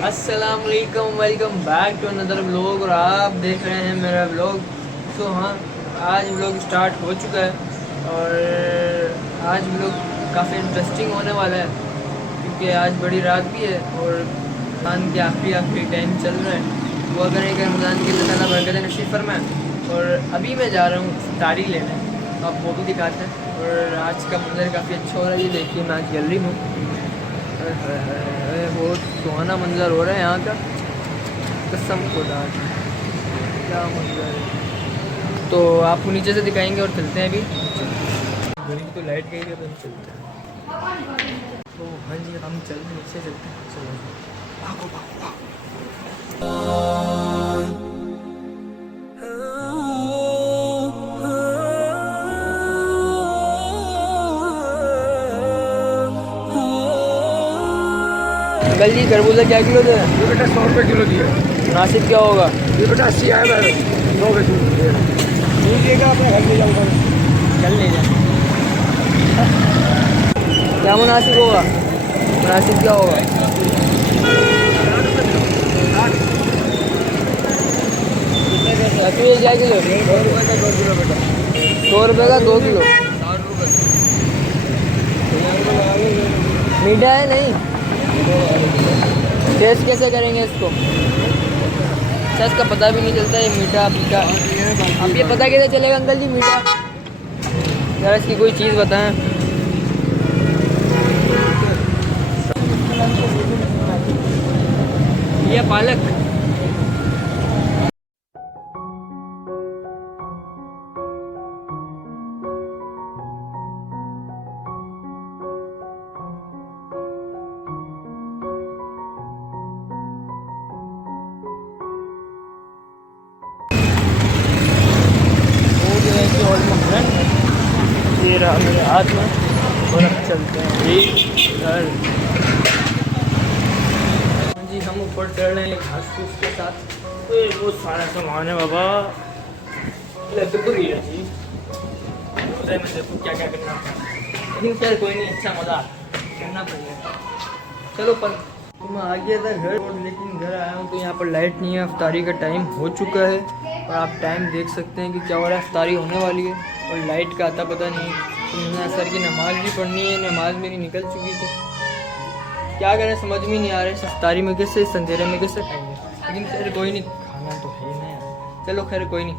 अस्सलाम वालेकुम, welcome back to another vlog. और आप देख रहे हैं मेरा व्लॉग। तो हाँ, आज व्लॉग स्टार्ट हो चुका है और आज व्लॉग काफ़ी इंटरेस्टिंग होने वाला है क्योंकि आज बड़ी रात भी है और रमज़ान के आखिरी टाइम चल रहा है। वो अगर एक रमज़ान की अल्लाह ताला बरकत नसीब फरमाए। और अभी मैं जा रहा हूँ इफ्तारी लेने, आप वो भी दिखाते हैं। और आज का मंजर काफ़ी अच्छा हो रहा है। ये देखिए, मैं आज गैलरी में हूँ। बहुत सुहाना मंजर हो रहा है यहाँ का, कसम खुदा की, क्या मंजर है। तो आपको नीचे से दिखाएंगे और चलते हैं। अभी घड़ी की तो लाइट गई है, तो हम चलते हैं। तो हाँ जी, हम चल नीचे चलते हैं। चलो भागो भागो भागो। अंकल जी, खरबूजा क्या किलो दे? ये बेटा 100 रुपये किलो दिया। नासिक क्या होगा? ये बेटा 80 आया है। 100 का लीजिएगा, अपने घर ले जाऊँगा। चल ले जाए। क्या मुनासिब होगा? मुनासिब क्या होगा? ये क्या किलो? 100 रुपये का 2 किलो बेटा। 100 रुपये का 2 किलो। 60 रुपये। मीठा है नहीं? टेस्ट कैसे करेंगे इसको? अच्छा, इसका पता भी नहीं चलता है मीठा मीठा। अब ये पता कैसे चलेगा अंकल जी मीठा? यार इसकी कोई चीज़ बताएं। ये पालक। ये रहा मेरे हाथ में और अब चलते हैं जी घर। जी, हम ऊपर चढ़ रहे हैं घास फूस के साथ। वो सारा सामान है बाबा, लग रही है जी। मैं देखो क्या क्या करना है, लेकिन खैर कोई नहीं, अच्छा मज़ा करना पड़ेगा। चलो पर तो मैं आ गया था घर, और लेकिन घर आया हूँ तो यहाँ पर लाइट नहीं है। इफ्तारी का टाइम हो चुका है और आप टाइम देख सकते हैं कि क्या हो रहा है। इफ्तारी होने वाली है और लाइट का आता पता नहीं। तो मैंने असर की नमाज़ भी पढ़नी है, नमाज़ मेरी निकल चुकी थी। क्या करें, समझ में नहीं आ रहा है इफ्तारी में कैसे, इस अंधेरे में कैसे खाएंगे। लेकिन खैर कोई नहीं, खाना तो है ही ना। चलो खैर कोई नहीं,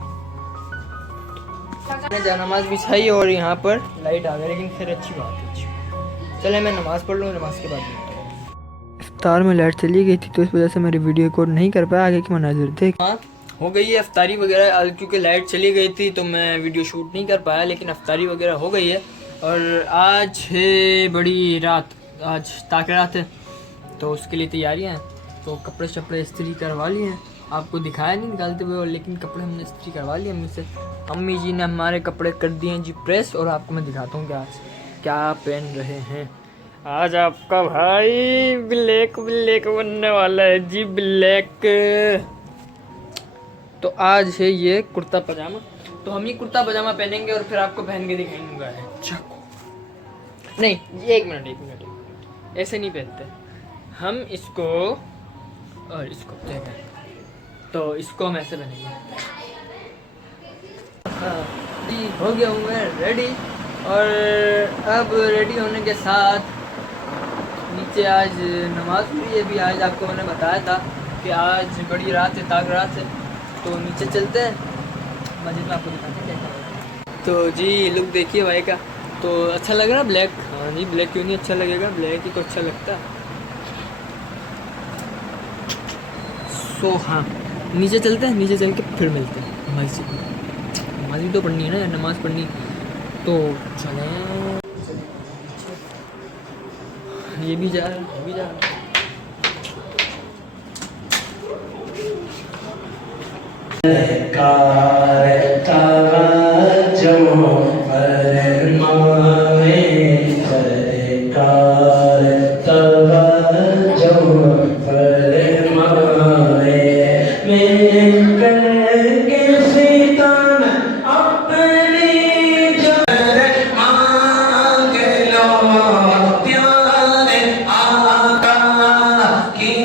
मैंने जा नमाज़ बिछाई और यहाँ पर लाइट आ गई। लेकिन खैर अच्छी बात है। चले मैं नमाज़ पढ़ लूँ, नमाज के बाद इफ्तार में लाइट चली गई थी तो इस वजह से मेरी वीडियो रिकॉर्ड नहीं कर पाया। आगे की मनाजिर देख। हाँ, हो गई है इफ्तारी वगैरह। क्योंकि लाइट चली गई थी तो मैं वीडियो शूट नहीं कर पाया, लेकिन इफ्तारी वगैरह हो गई है। और आज है बड़ी रात, आज ताक़रात है तो उसके लिए तैयारियाँ हैं। तो कपड़े शपड़े इस्त्री करवा लिए हैं, आपको दिखाया नहीं निकालते हुए, लेकिन कपड़े हमने इस्त्री करवा लिए अम्मी से। अम्मी जी ने हमारे कपड़े कर दिए हैं जी प्रेस। और आपको मैं दिखाता हूँ कि आज क्या पहन रहे हैं। आज आपका भाई ब्लैक बनने वाला है जी, ब्लैक। तो आज है ये कुर्ता पजामा। तो हम ये कुर्ता पजामा पहनेंगे और फिर आपको पहन के दिखाएंगे। नहीं, ये एक मिनट, ऐसे नहीं पहनते हम इसको। और इसको क्या कहते, तो इसको हम ऐसे पहनेंगे। हाँ जी, हो गया हूँ मैं रेडी। और अब रेडी होने के साथ नीचे आज नमाज हुई है। भी आज आपको मैंने बताया था कि आज बड़ी रात है, ताक रात है। तो नीचे चलते हैं मस्जिद में, आपको दिखाते हैं। तो जी लुक देखिए भाई का। तो अच्छा लग रहा है ब्लैक? हाँ जी, ब्लैक क्यों नहीं अच्छा लगेगा, ब्लैक ही तो अच्छा लगता है। सो हाँ, नीचे चलते हैं, नीचे चल के फिर मिलते हैं मस्जिद में। नमाज तो पढ़नी है ना, नमाज़ पढ़नी। तो चलें, ये भी जा रहा है, ये भी जा रहा है।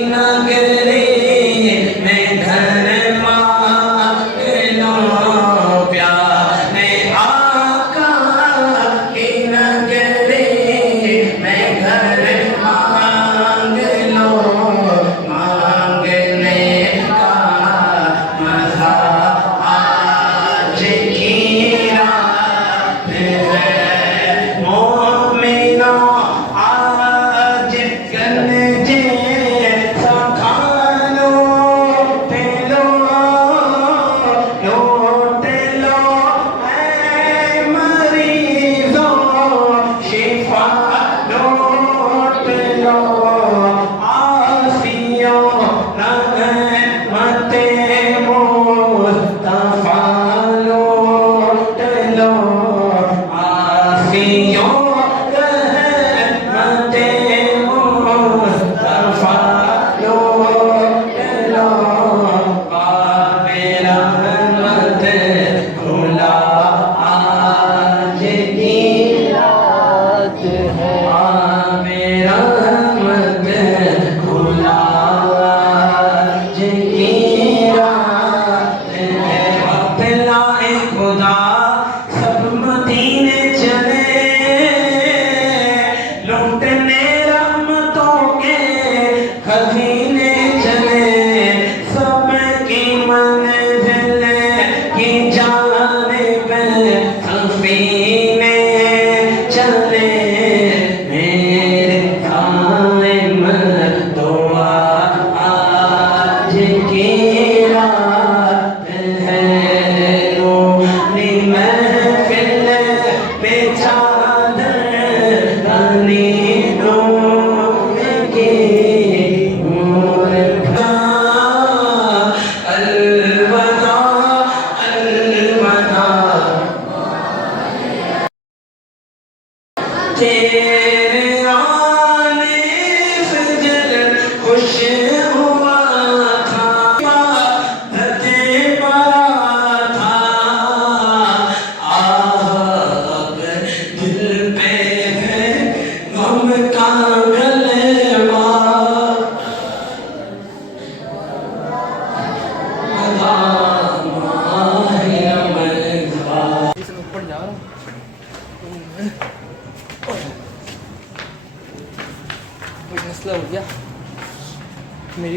Nagel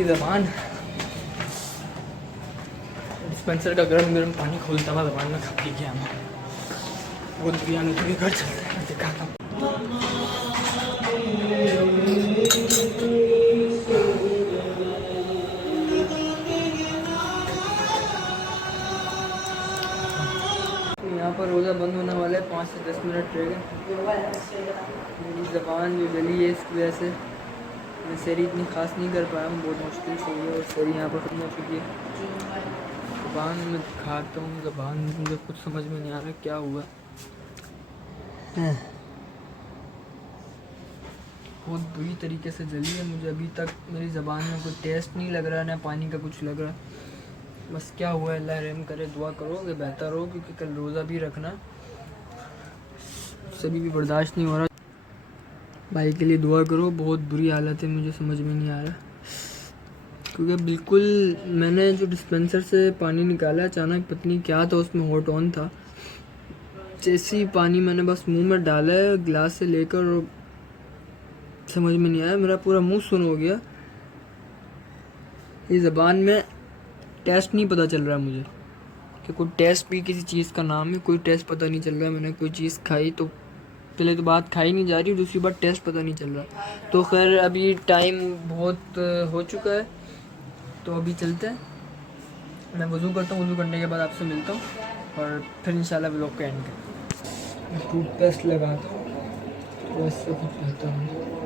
ज़बान। डिस्पेंसर का गर्म गर्म पानी खोलता हुआ ज़बान में खा पी गया मैं। वो दुनिया में घर चलते हैं दिखाता हूँ। यहाँ पर रोज़ा बंद होने वाला है, 5 से 10 मिनट रह गए। मेरी ज़बान जो जली है इसकी वजह से मैं सैरी इतनी ख़ास नहीं कर पाया हूँ, बहुत मुश्किल से हुई है और सैरी यहाँ पर ख़त्म हो चुकी है। ज़बान में दिखाता हूँ, ज़बान मुझे कुछ समझ में नहीं आ रहा क्या हुआ। बहुत बुरी तरीके से जली है, मुझे अभी तक मेरी ज़बान में कोई टेस्ट नहीं लग रहा, ना पानी का कुछ लग रहा। बस क्या हुआ है, अल्लाह रहम करे, दुआ करो कि बेहतर हो, क्योंकि कल रोज़ा भी रखना, सभी भी बर्दाश्त नहीं हो रहा। भाई के लिए दुआ करो, बहुत बुरी हालत है, मुझे समझ में नहीं आ रहा, क्योंकि बिल्कुल मैंने जो डिस्पेंसर से पानी निकाला अचानक पता नहीं क्या था, उसमें हॉट ऑन था। जैसे ही पानी मैंने बस मुंह में डाला है गिलास से लेकर, और समझ में नहीं आया, मेरा पूरा मुंह सुन हो गया। ये ज़बान में टेस्ट नहीं पता चल रहा मुझे कि कोई टेस्ट भी किसी चीज़ का नाम है, कोई टेस्ट पता नहीं चल रहा। मैंने कोई चीज़ खाई तो पहले तो बात खाई नहीं जा रही, दूसरी बात टेस्ट पता नहीं चल रहा। तो खैर अभी टाइम बहुत हो चुका है, तो अभी चलते हैं। मैं वज़ू करता हूँ, वज़ू करने के बाद आपसे मिलता हूँ और फिर इंशाल्लाह व्लॉग का एंड करते हैं। टूथपेस्ट लगाता हूँ तो इससे कुछ रहता हूँ।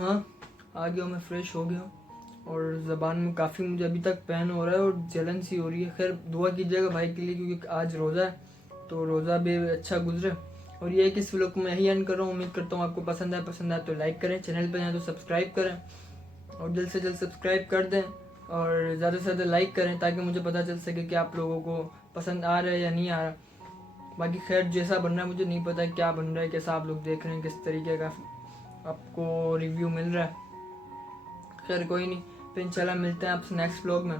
हाँ, आ गया हूँ, मैं फ़्रेश हो गया हूँ और ज़बान में काफ़ी मुझे अभी तक पेन हो रहा है और जलन सी हो रही है। खैर दुआ कीजिएगा भाई के लिए, क्योंकि आज रोज़ा है, तो रोज़ा भी अच्छा गुजरे। और ये है कि इस व्लॉग को मैं यही एंड कर रहा हूँ। उम्मीद करता हूँ आपको पसंद आए तो लाइक करें, चैनल पर जाए तो सब्सक्राइब करें और जल्द से जल्द सब्सक्राइब कर दें और ज़्यादा से ज़्यादा लाइक करें, ताकि मुझे पता चल सके कि आप लोगों को पसंद आ रहा है या नहीं आ रहा। बाकी खैर जैसा बन रहा है मुझे नहीं पता क्या बन रहा है, कैसा आप लोग देख रहे हैं, किस तरीके का आपको रिव्यू मिल रहा है। खैर कोई नहीं, फिर इंशाल्लाह मिलते हैं आपसे नेक्स्ट व्लॉग में।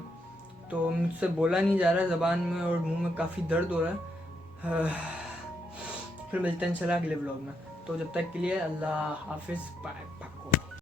तो मुझसे बोला नहीं जा रहा है, ज़बान में और मुंह में काफ़ी दर्द हो रहा है। फिर मिलते हैं इंशाल्लाह अगले व्लॉग में। तो जब तक के लिए अल्लाह हाफिज़, बाय।